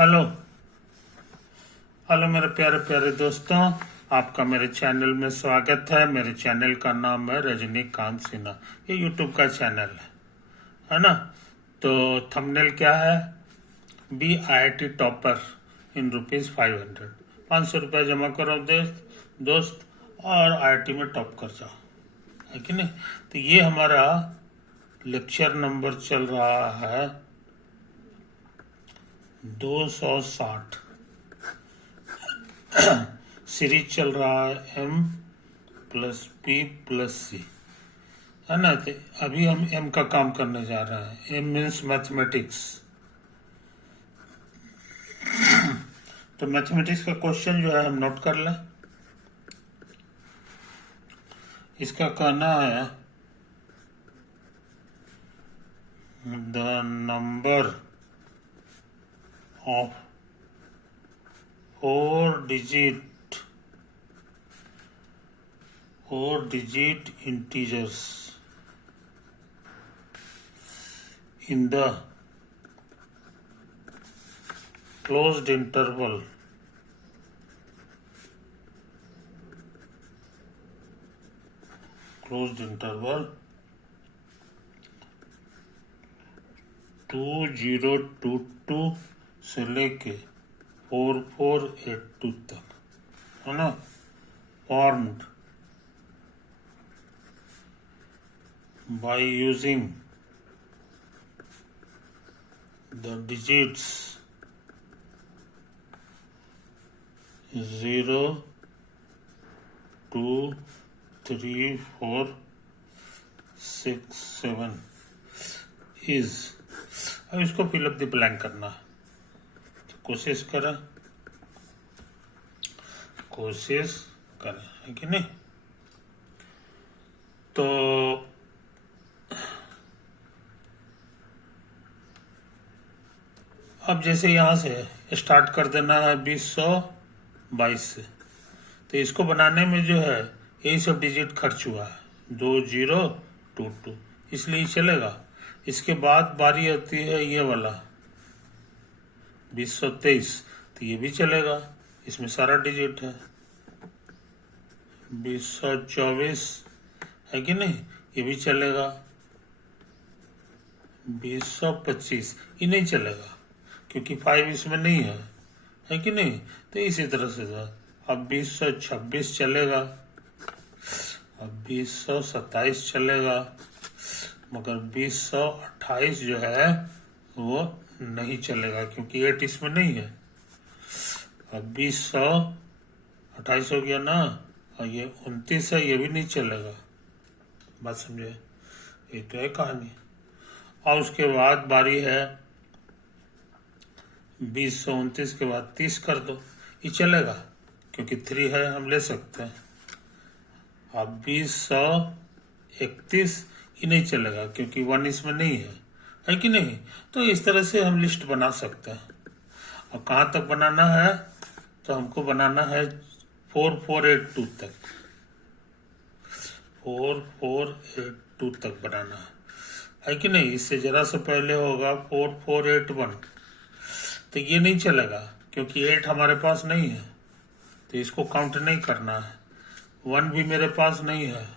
Hello hello मेरे प्यारे प्यारे दोस्तों, आपका मेरे चैनल में स्वागत है। मेरे चैनल का नाम है रजनीकांत सिन्हा। ये यूट्यूब का चैनल है ना। तो थंबनेल क्या है? B IIT topper in ₹500। 500 रुपये जमा करो दोस्त और IIT में टॉप कर जाओ, है कि नहीं। तो ये हमारा लेक्चर नंबर चल रहा है 260। सीरीज चल रहा है M+P+C, है ना। तो अभी हम M का काम करने जा रहे हैं। M means mathematics. तो मैथमेटिक्स का क्वेश्चन जो है हम नोट कर लें। इसका कहना है the number of 4 digit integers in the closed interval 2022 से लेके 4482 तक, है ना, formed by using the digits 0, 2, 3, 4, 6, 7 is। अब इसको फिलअप द ब्लैंक करना है। तो कोशिश करें, है कि नहीं। तो अब जैसे यहाँ से स्टार्ट कर देना है 2022 से। तो इसको बनाने में जो है यही सब डिजिट खर्च हुआ है, 2022, इसलिए चलेगा। इसके बाद बारी आती है ये वाला 2023, तो ये भी चलेगा, इसमें सारा डिजिट है। 2024 है कि नहीं, ये भी चलेगा। 2025 ये नहीं चलेगा क्योंकि 5 इसमें नहीं है कि नहीं। तो इसी तरह से अब 2026 चलेगा, अब 2027 चलेगा, मगर 2028 जो है वो नहीं चलेगा क्योंकि 8 इसमें नहीं है। अब 2028 हो गया ना, और ये 29 है, ये भी नहीं चलेगा। बात समझे? ये तो है कहानी। और उसके बाद बारी है 2029 के बाद 30 कर दो, ये चलेगा क्योंकि 3 है, हम ले सकते हैं। अब 2031 ये नहीं चलेगा क्योंकि 1 इसमें नहीं है कि नहीं। तो इस तरह से हम लिस्ट बना सकते हैं। और कहाँ तक बनाना है? तो हमको बनाना है 4482 तक, 4482 तक बनाना है कि नहीं। इससे जरा सा पहले होगा 4481, तो ये नहीं चलेगा क्योंकि 8 हमारे पास नहीं है, तो इसको काउंट नहीं करना है। 1 भी मेरे पास नहीं है,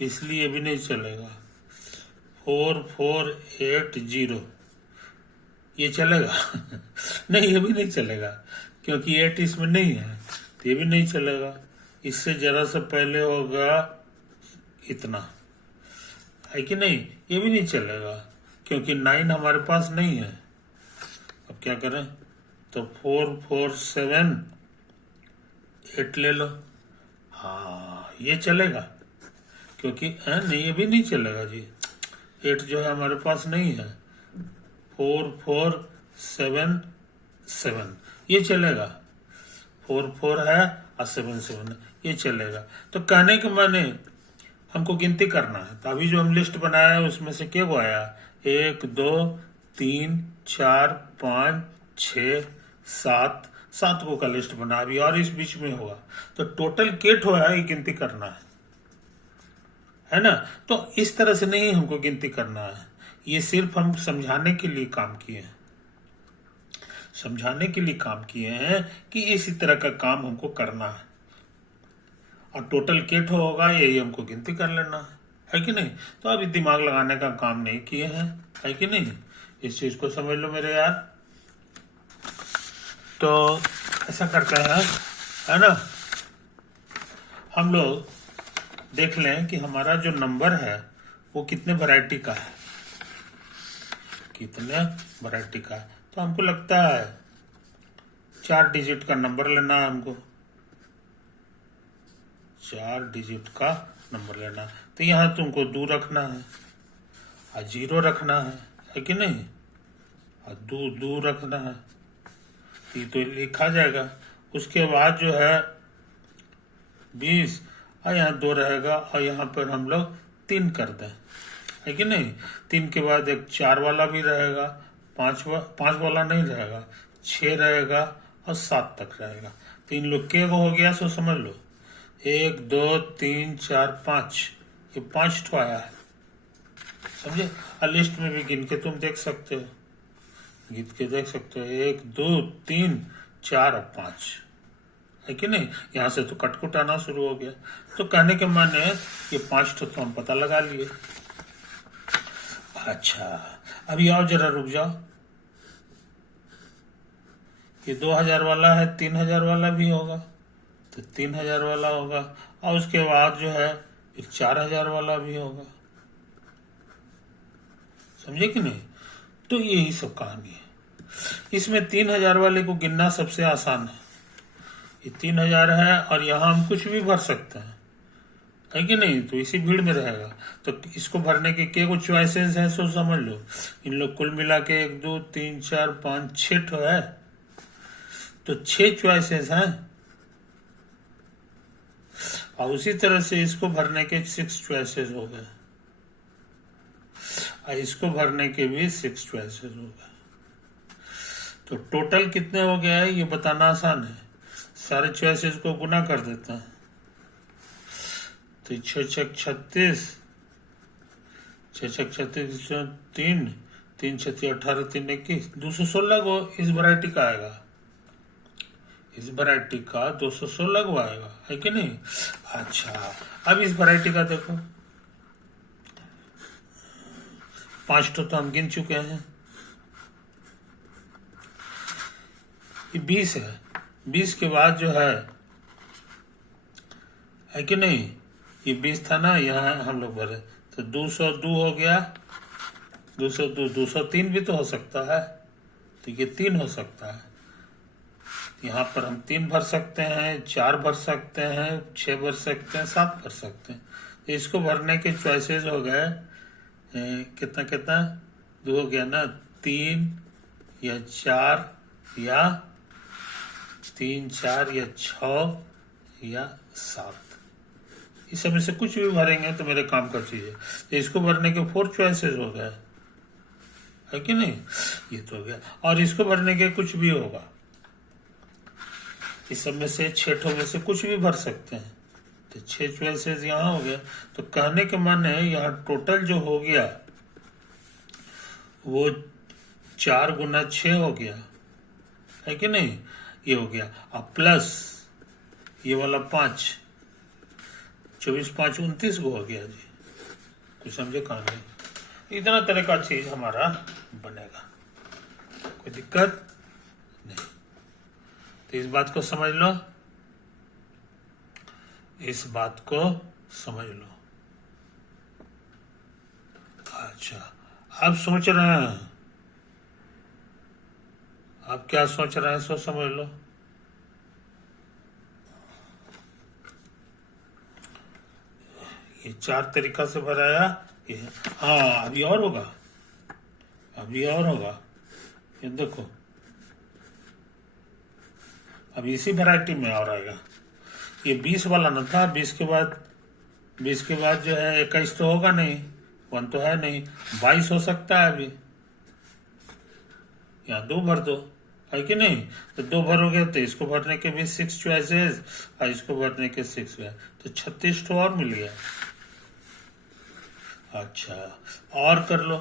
इसलिए भी नहीं चलेगा। 4480 ये चलेगा नहीं, ये भी नहीं चलेगा क्योंकि 8 इसमें नहीं है, तो ये भी नहीं चलेगा। इससे जरा सा पहले होगा इतना, है कि नहीं, ये भी नहीं चलेगा क्योंकि 9 हमारे पास नहीं है। अब क्या करें? तो 4478 ले लो। हाँ, ये चलेगा क्योंकि नहीं, ये भी नहीं चलेगा जी। 8 जो है हमारे पास नहीं है। 4477 ये चलेगा। 44 है और 77 ये चलेगा। तो कहने के माने हमको गिनती करना है। तो अभी जो हम लिस्ट बनाया है उसमें से क्या को आया? 1, 2, 3, 4, 5, 6, 7 को का लिस्ट बना अभी, और इस बीच में होगा। तो टोटल केट हुआ है, ये गिनती करना है ना। तो इस तरह से नहीं हमको गिनती करना है, ये सिर्फ हम समझाने के लिए काम किए हैं। समझाने के लिए काम किए हैं कि इसी तरह का काम हमको करना है, और टोटल केट होगा यही हमको गिनती कर लेना है कि नहीं। तो अभी दिमाग लगाने का काम नहीं किए हैं, है कि नहीं। इस चीज को समझ लो मेरे यार। तो ऐसा करते हैं, है ना, हम लोग देख लें कि हमारा जो नंबर है वो कितने वैरायटी का है, कितने वैरायटी का है। तो हमको लगता है 4 डिजिट का नंबर लेना है हमको, 4 डिजिट का नंबर लेना है। तो यहाँ तुमको 2 रखना है और 0 रखना है कि नहीं, और 2 रखना है। ये तो लिखा जाएगा। उसके बाद जो है 20, और यहाँ 2 रहेगा, और यहाँ पर हम लोग 3 कर दें, है कि नहीं। 3 के बाद एक 4 वाला भी रहेगा, 5 वाला नहीं रहेगा, 6 रहेगा और 7 तक रहेगा। तो इन लोग के हो गया, सो समझ लो 1 2 3 4 5, ये 5 ठो आया है, समझे। और लिस्ट में भी गिन के तुम देख सकते हो, गिन के देख सकते हो 1 2 3 4 और 5, है कि नहीं। यहाँ से तो कटकुट आना शुरू हो गया। तो कहने के माने ये 5 ठो तो हम पता लगा लिए। अच्छा, अभी और जरा रुक जाओ। ये 2000 वाला है, 3000 वाला भी होगा, तो 3000 वाला होगा, और उसके बाद जो है फिर 4000 वाला भी होगा, समझे कि नहीं। तो यही सब कहानी है। इसमें 3000 वाले को गिनना सबसे आसान है। ये 3000 है और यहाँ हम कुछ भी भर सकते हैं, है कि नहीं। तो इसी भीड़ में रहेगा। तो इसको भरने के कुछ चॉइसेस हैं, सो समझ लो। इन लोग कुल मिला के 1 2 3 4 5 6 ठो है, तो 6 चॉइसेस हैं। और उसी तरह से इसको भरने के 6 चॉइसेस हो गए, और इसको भरने के भी 6 चॉइसेस हो गए। तो टोटल कितने हो गया है ये बताना आसान है। सारे चॉइसेस को गुना कर देते हैं, तो 6 6 36, 6 6 36 3 3 6 18 3 21, 216 को इस वैरायटी का आएगा, इस वैरायटी का 216 को आएगा, है कि नहीं। अच्छा, अब इस वैरायटी का देखो, 5 तो हम गिन चुके हैं। ये 20 है, 20 के बाद जो है कि नहीं, ये 20 था ना, यहाँ हम लोग भरे, तो 202 हो गया, 202, 203 भी तो हो सकता है, तो ये 3 हो सकता है। यहाँ पर हम 3 भर सकते हैं, 4 भर सकते हैं, 6 भर सकते हैं, 7 भर सकते हैं। तो इसको भरने के चॉइसेस हो गए कितना कितना, 2 हो गया ना, 3 या 4 या 3 4 या 6 या 7, इस समय से कुछ भी भरेंगे तो मेरे काम का चीज है। तो इसको भरने के 4 चॉइसेस हो गए, है कि नहीं। ये तो हो गया, और इसको भरने के कुछ भी होगा, इस सब में से 6 ठो में से कुछ भी भर सकते हैं। तो 6 चॉइसेस यहाँ हो गया। तो कहने के माने यहाँ टोटल जो हो गया वो 4 गुना 6 हो गया, है कि नहीं, ये हो गया। अब प्लस ये वाला 5, 24 5 29 को हो गया जी। कुछ समझे कहानी। इतना तरह का चीज हमारा बनेगा, कोई दिक्कत नहीं। तो इस बात को समझ लो, इस बात को समझ लो। अच्छा, आप सोच रहे हैं, आप क्या सोच रहे हैं सो समझ लो। ये 4 तरीका से भराया ये, हाँ अभी और होगा, अभी और होगा। ये देखो, अब इसी वैरायटी में और आएगा। ये 20 वाला न था, 20 के बाद जो है 21 तो होगा नहीं, 1 तो है नहीं, 22 हो सकता है अभी। यहाँ 2 भर दो, है कि नहीं। तो 2 भरोगे तो इसको भरने के भी 6 चॉइसेस, और इसको भरने के 6 हुए, तो 36 तो और मिल गया। अच्छा, और कर लो,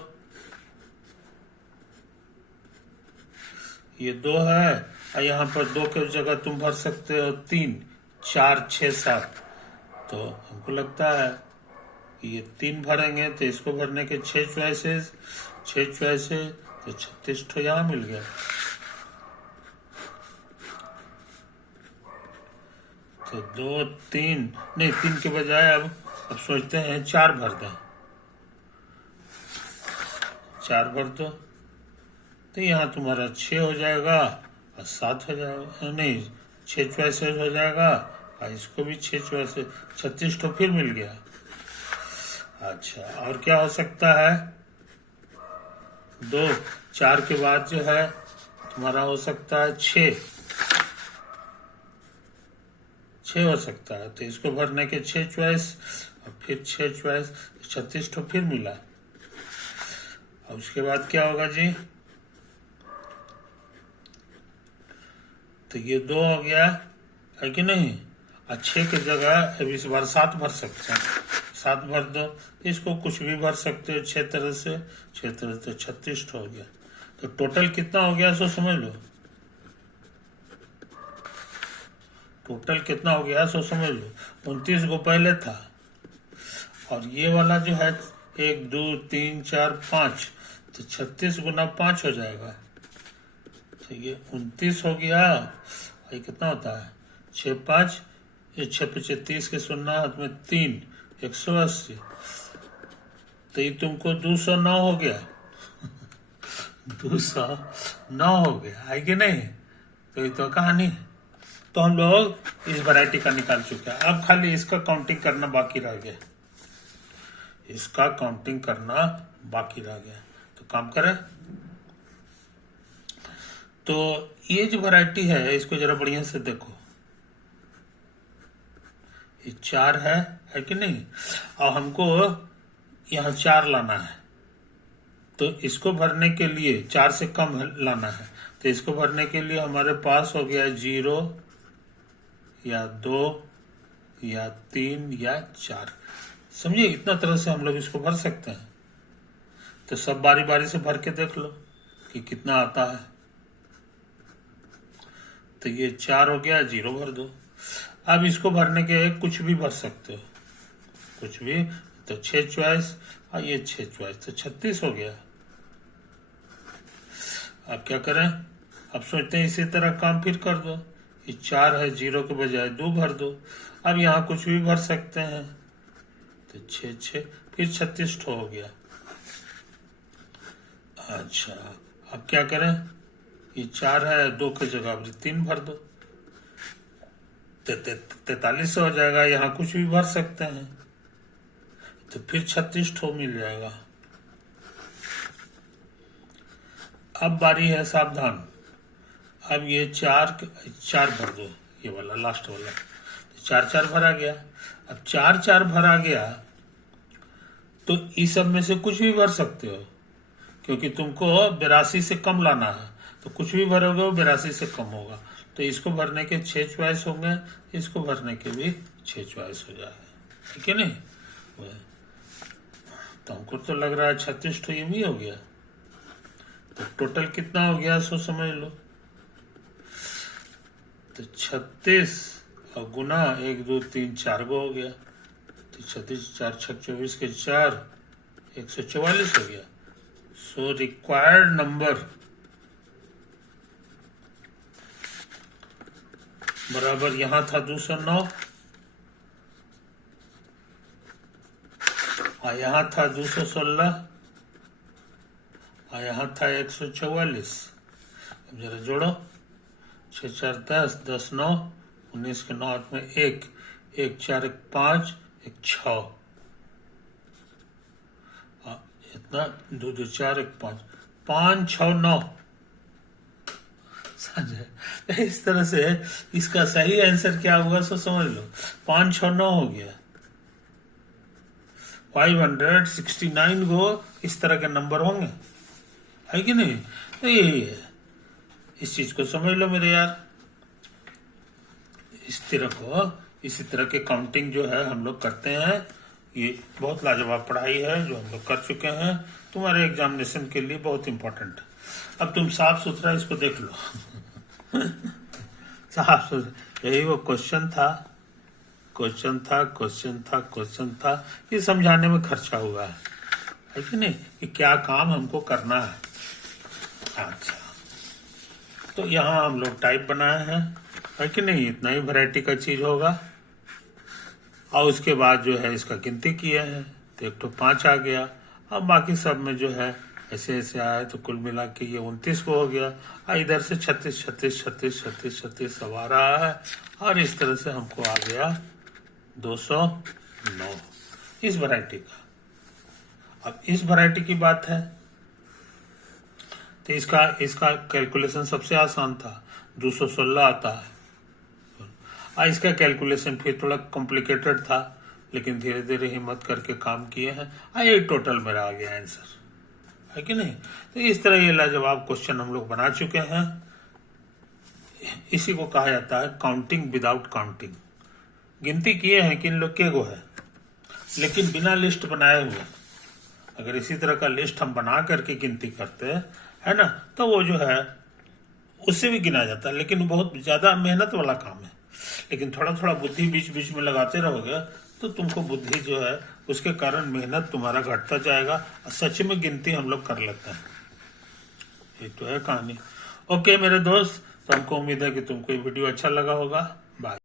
ये 2 है, और यहाँ पर 2 की जगह तुम भर सकते हो 3, 4, 6, 7। तो हमको लगता है कि ये 3 भरेंगे, तो इसको भरने के 6 चॉइसेस, 6 चॉइसेस, तो 36 ठो यहाँ मिल गया। तो 2, 3 नहीं, 3 के बजाय अब सोचते हैं 4 भर दें। 4 भर दो, तो यहाँ तुम्हारा 6 हो जाएगा और 7 हो जाएगा, नहीं 6 चॉइसेस हो जाएगा, और इसको भी 6 चॉइसेस, 36 ठो फिर मिल गया। अच्छा, और क्या हो सकता है? 2, 4 के बाद जो है तुम्हारा हो सकता है 6 हो सकता है, तो इसको भरने के 6 चॉइस और फिर 6 चॉइस, 36 ठो फिर मिला। और उसके बाद क्या होगा जी? तो ये 2 हो गया, है कि नहीं? और 6 की जगह अब इस बार 7 भर सकते हैं, 7 भर दो, इसको कुछ भी भर सकते हो 6 तरह से, 6 तरह से 36 हो गया। तो टोटल कितना हो गया सो समझ लो, टोटल कितना हो गया सो समझ लो। 29 को पहले था, और ये वाला जो है 1, 2, 3, 4, 5, तो 36 गुना 5 हो जाएगा। तो ये 29 हो गया। ये कितना होता है? 6, 5, ये 6 5 30 के 0 हाथ में 3, 180। तो ये तुमको 209 हो गया। 209 हो गया, है कि नहीं? तो ये तो कहानी है। तो हम लोग इस वैरायटी का निकाल चुके हैं। अब खाली इसका काउंटिंग करना बाकी रह गया, इसका काउंटिंग करना बाकी रह गया। तो काम करें। तो ये जो वैरायटी है, इसको जरा बढ़िया से देखो। ये 4 है कि नहीं? और हमको यहाँ 4 लाना है, तो इसको भरने के लिए 4 से कम लाना है। तो इसको भरने के लिए हमारे पास हो गया 0 या 2 या 3 या 4। समझिए, इतना तरह से हम लोग इसको भर सकते हैं। तो सब बारी बारी से भर के देख लो कि कितना आता है। तो ये 4 हो गया, 0 भर दो। अब इसको भरने के कुछ भी भर सकते हो, कुछ भी। तो 6 चॉइस और ये 6 चॉइस, तो 36 हो गया। अब क्या करें? अब सोचते हैं इसी तरह काम फिर कर दो। ये 4 है, 0 के बजाय 2 भर दो। अब यहाँ कुछ भी भर सकते हैं, तो 6 6 फिर 36 हो गया। अच्छा, अब क्या करें? ये 4 है, 2 की जगह अब 3 भर दो, 43 हो जाएगा। यहाँ कुछ भी भर सकते हैं, तो फिर 36 मिल जाएगा। अब बारी है सावधान। अब ये 4 भर दो, ये वाला लास्ट वाला। तो 4 4 भरा गया। अब 4 4 भरा गया, तो इस सब में से कुछ भी भर सकते हो, क्योंकि तुमको 82 से कम लाना है। तो कुछ भी भरोगे वो 82 से कम होगा। तो इसको भरने के 6 चॉइस होंगे, इसको भरने के भी 6 चॉइस हो जाएगा, ठीक है नहीं? तो हमको तो लग रहा है 36 तो ये भी हो गया। तो टोटल कितना हो गया सो समझ लो। तो 36 और गुना 1 2 3 4 गो हो गया। तो 36 4 6 24 के 4, 144 हो गया। सो रिक्वायर्ड नंबर बराबर यहाँ था 209 और यहाँ था 216 और यहाँ था 144। अब जरा जोड़ो, 6 4 10, 10 9, 19 के 9 हाथ में 1, 1 4 1 5, 1 6, इतना 2 2 4 1 5, 5 6 9। इस तरह से इसका सही आंसर क्या होगा सो समझ लो। 5 6 9 हो गया। 569 गो इस तरह के नंबर होंगे, है कि नहीं? तो यही है, इस चीज को समझ लो मेरे यार। इसी तरह के काउंटिंग जो है हम लोग करते हैं। ये बहुत लाजवाब पढ़ाई है जो हम लोग कर चुके हैं, तुम्हारे एग्जामिनेशन के लिए बहुत इंपॉर्टेंट है। अब तुम साफ सुथरा इसको देख लो। साफ सुथरा, यही वो क्वेश्चन था, क्वेश्चन था, क्वेश्चन था, क्वेश्चन था। ये समझाने में खर्चा हुआ है कि नहीं, कि क्या काम हमको करना है। अच्छा, तो यहाँ हम लोग टाइप बनाए हैं, है कि नहीं, इतना ही वैरायटी का चीज होगा। और उसके बाद जो है इसका गिनती किया है, तो एक तो 5 आ गया। अब बाकी सब में जो है ऐसे ऐसे आया, तो कुल मिला के ये 29 को हो गया। और इधर से 36 36 36 36 36 सब आ रहा है, और इस तरह से हमको आ गया 209 इस वैरायटी का। अब इस वैरायटी की बात है, तो इसका कैलकुलेशन सबसे आसान था, 216 आता है। इसका कैलकुलेशन फिर थोड़ा कॉम्प्लिकेटेड था, लेकिन धीरे धीरे हिम्मत करके काम किए हैं। ये टोटल मेरा आ गया आंसर, है कि नहीं। तो इस तरह ये लाजवाब क्वेश्चन हम लोग बना चुके हैं। इसी को कहा जाता है काउंटिंग विदाउट काउंटिंग। गिनती किए हैं कि इन लोग के गो है, लेकिन बिना लिस्ट बनाए हुए। अगर इसी तरह का लिस्ट हम बना करके गिनती करते हैं, है ना, तो वो जो है उससे भी गिना जाता है, लेकिन बहुत ज्यादा मेहनत वाला काम है। लेकिन थोड़ा थोड़ा बुद्धि बीच बीच में लगाते रहोगे, तो तुमको बुद्धि जो है उसके कारण मेहनत तुम्हारा घटता जाएगा, और सच में गिनती हम लोग कर लेते हैं। ये तो है कहानी। ओके मेरे दोस्त, तो हमको उम्मीद है कि तुमको ये वीडियो अच्छा लगा होगा। बाय।